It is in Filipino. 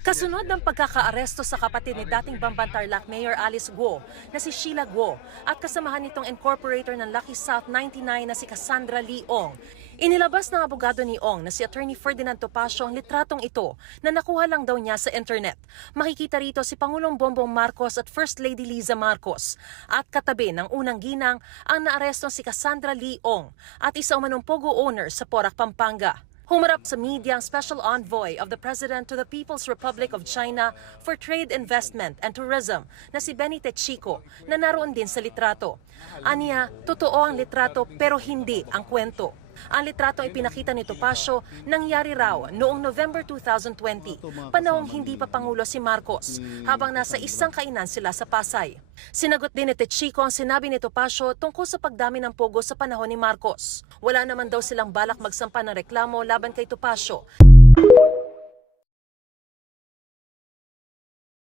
Kasunod ng pagkakaaresto sa kapatid ni dating Bamban-Tarlac Mayor Alice Guo na si Sheila Guo at kasamahan nitong incorporator ng Lucky South 99 na si Cassandra Lee Ong, inilabas ng abogado ni Ong na si Attorney Ferdinand Topacio ang litratong ito na nakuha lang daw niya sa internet. Makikita rito si Pangulong Bongbong Marcos at First Lady Liza Marcos at katabi ng unang ginang ang naaresto si Cassandra Lee Ong at isa umanong Pogo owner sa Porac, Pampanga. Humarap sa media ang Special Envoy of the President to the People's Republic of China for Trade, Investment and Tourism na si Benny Techico na naroon din sa litrato. Aniya, totoo ang litrato pero hindi ang kwento. Ang litrato ay pinakita ni Topacio nangyari raw noong November 2020, panahong hindi pa Pangulo si Marcos, habang nasa isang kainan sila sa Pasay. Sinagot din ni Techico ang sinabi ni Topacio tungkol sa pagdami ng pogo sa panahon ni Marcos. Wala naman daw silang balak magsampa ng reklamo laban kay Topacio.